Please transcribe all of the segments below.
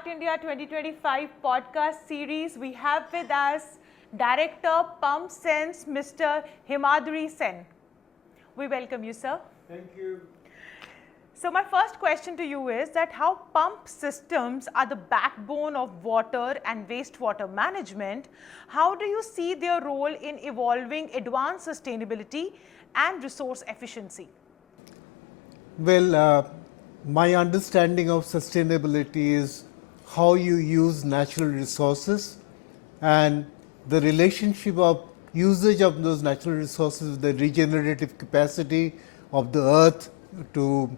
IFAT India 2025 podcast series. We have with us Director Pumpsense, Mr. Himadri Sen. We welcome you, sir. Thank you. So my first question to you is that how pump systems are the backbone of water and wastewater management. How do you see their role in evolving advanced sustainability and resource efficiency? Well, my understanding of sustainability is how you use natural resources and the relationship of usage of those natural resources with the regenerative capacity of the earth to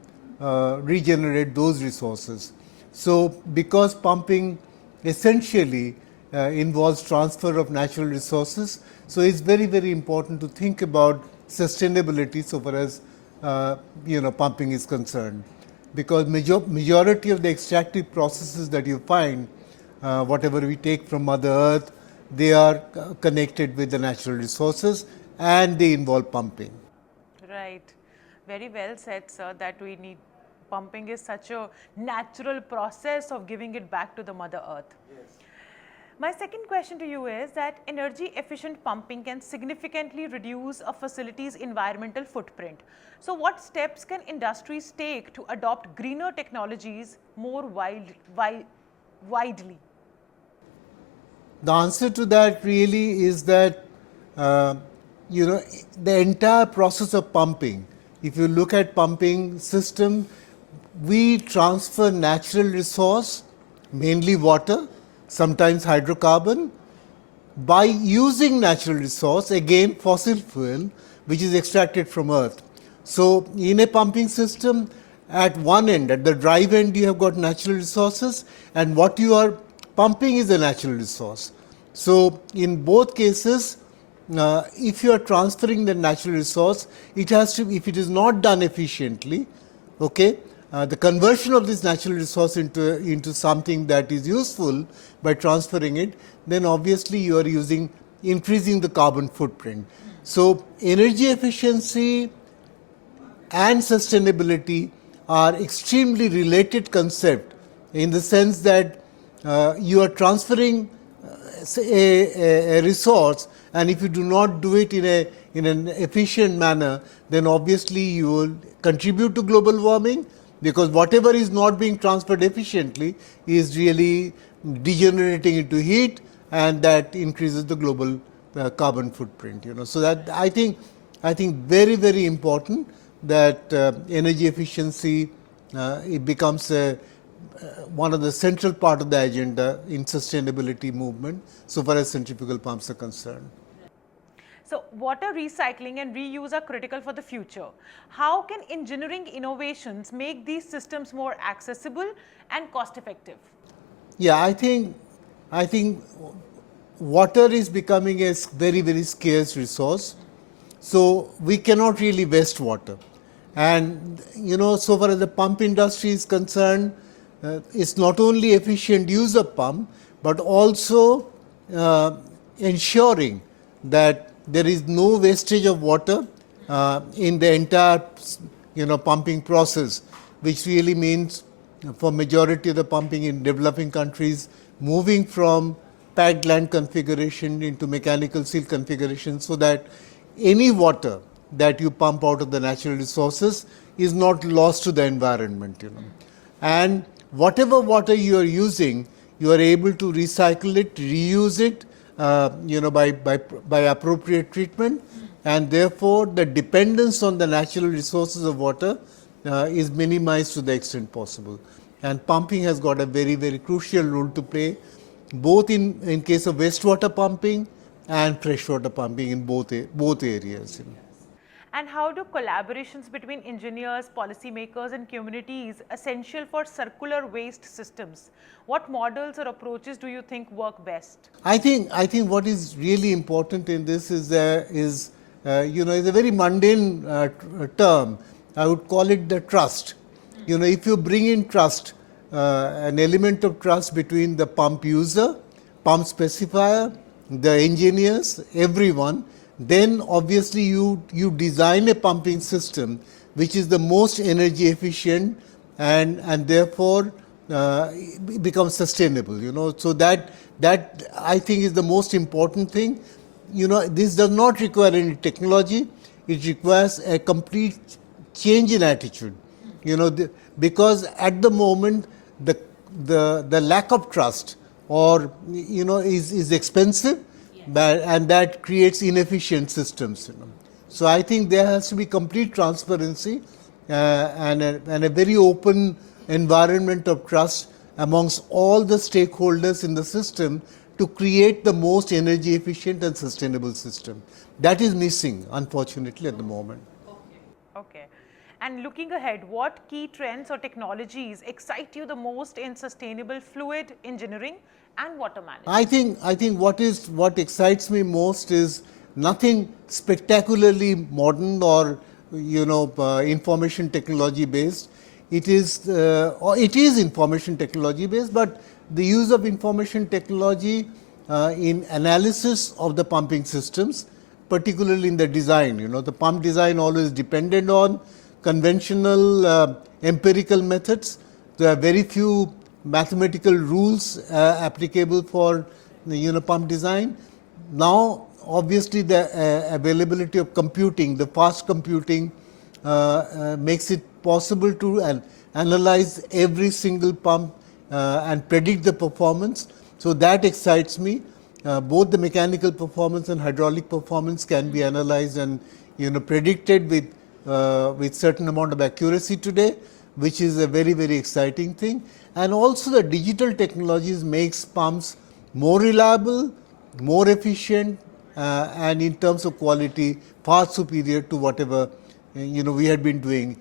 regenerate those resources. So, because pumping essentially involves transfer of natural resources, so it's very, very important to think about sustainability so far as pumping is concerned, because majority of the extractive processes that you find, whatever we take from Mother Earth, they are connected with the natural resources and they involve pumping. Right. Very well said, sir, that we need pumping is such a natural process of giving it back to the Mother Earth. Yes. My second question to you is that energy efficient pumping can significantly reduce a facility's environmental footprint. So what steps can industries take to adopt greener technologies more widely? The answer to that really is that, the entire process of pumping, if you look at pumping system, we transfer natural resource, mainly water, sometimes hydrocarbon, by using natural resource, again fossil fuel, which is extracted from earth. So, in a pumping system, at one end, at the drive end, you have got natural resources, and what you are pumping is a natural resource. So, in both cases, if you are transferring the natural resource, it has to, if it is not done efficiently, okay, the conversion of this natural resource into something that is useful by transferring it, then obviously you are increasing the carbon footprint. So, energy efficiency and sustainability are extremely related concept, in the sense that you are transferring a resource, and if you do not do it in an efficient manner, then obviously you will contribute to global warming, because whatever is not being transferred efficiently is really degenerating into heat, and that increases the global carbon footprint. So that I think very, very important that energy efficiency it becomes one of the central part of the agenda in sustainability movement so far as centrifugal pumps are concerned. So, water recycling and reuse are critical for the future. How can engineering innovations make these systems more accessible and cost effective? Yeah, I think water is becoming a very, very scarce resource. So, we cannot really waste water. And, so far as the pump industry is concerned, it's not only efficient use of pump, but also ensuring that there is no wastage of water in the entire pumping process, which really means for majority of the pumping in developing countries, moving from packed land configuration into mechanical seal configuration, so that any water that you pump out of the natural resources is not lost to the environment. And whatever water you are using, you are able to recycle it, reuse it, by appropriate treatment, and therefore the dependence on the natural resources of water is minimized to the extent possible. And pumping has got a very, very crucial role to play, both in case of wastewater pumping and freshwater pumping in both areas. And how do collaborations between engineers, policymakers and communities essential for circular waste systems? What models or approaches do you think work best? I think what is really important in this is is a very mundane term. I would call it the trust. If you bring in trust, an element of trust between the pump user, pump specifier, the engineers, everyone, then obviously you design a pumping system which is the most energy efficient and therefore becomes sustainable. So that I think is the most important thing. This does not require any technology. It requires a complete change in attitude. Because at the moment the lack of trust or is expensive, and that creates inefficient systems. So I think there has to be complete transparency and a very open environment of trust amongst all the stakeholders in the system to create the most energy efficient and sustainable system. That is missing, unfortunately, at the moment. Okay. And looking ahead, what key trends or technologies excite you the most in sustainable fluid engineering and water management? I think what excites me most is nothing spectacularly modern or information technology based. It is information technology based, but the use of information technology in analysis of the pumping systems, particularly in the design. The pump design always depended on conventional empirical methods. There are very few mathematical rules applicable for pump design. Now, obviously, the availability of computing, the fast computing, makes it possible to analyze every single pump and predict the performance. So that excites me. Both the mechanical performance and hydraulic performance can be analyzed and predicted with certain amount of accuracy today, which is a very, very exciting thing. And also the digital technologies makes pumps more reliable, more efficient, and in terms of quality far superior to whatever we had been doing.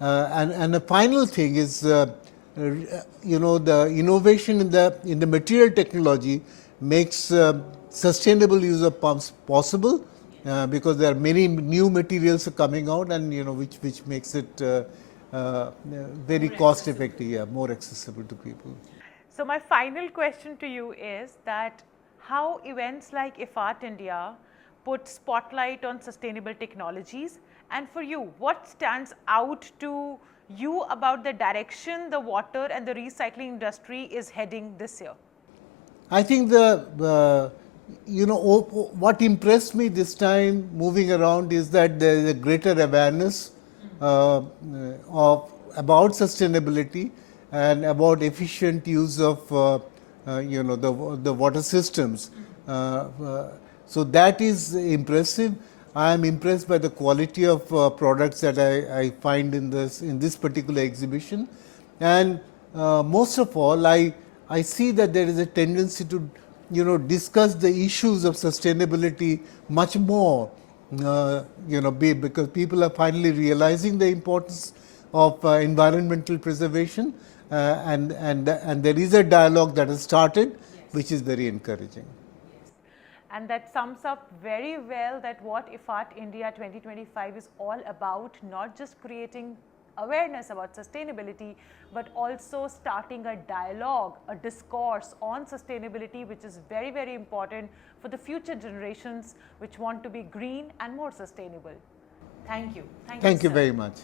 And the final thing is the innovation in the material technology makes sustainable use of pumps possible, because there are many new materials coming out, and which makes it very cost effective, more accessible to people. So my final question to you is that how events like IFAT India put spotlight on sustainable technologies, and for you, what stands out to you about the direction the water and the recycling industry is heading this year? I think what impressed me this time moving around is that there is a greater awareness about sustainability and about efficient use of the water systems. So that is impressive. I am impressed by the quality of products that I find in this particular exhibition, and most of all, I see that there is a tendency to discuss the issues of sustainability much more, because people are finally realizing the importance of environmental preservation, and there is a dialogue that has started, which is very encouraging. And that sums up very well that what IFAT India 2025 is all about, not just creating awareness about sustainability, but also starting a dialogue, a discourse on sustainability, which is very, very important for the future generations which want to be green and more sustainable. Thank you. Thank you very much.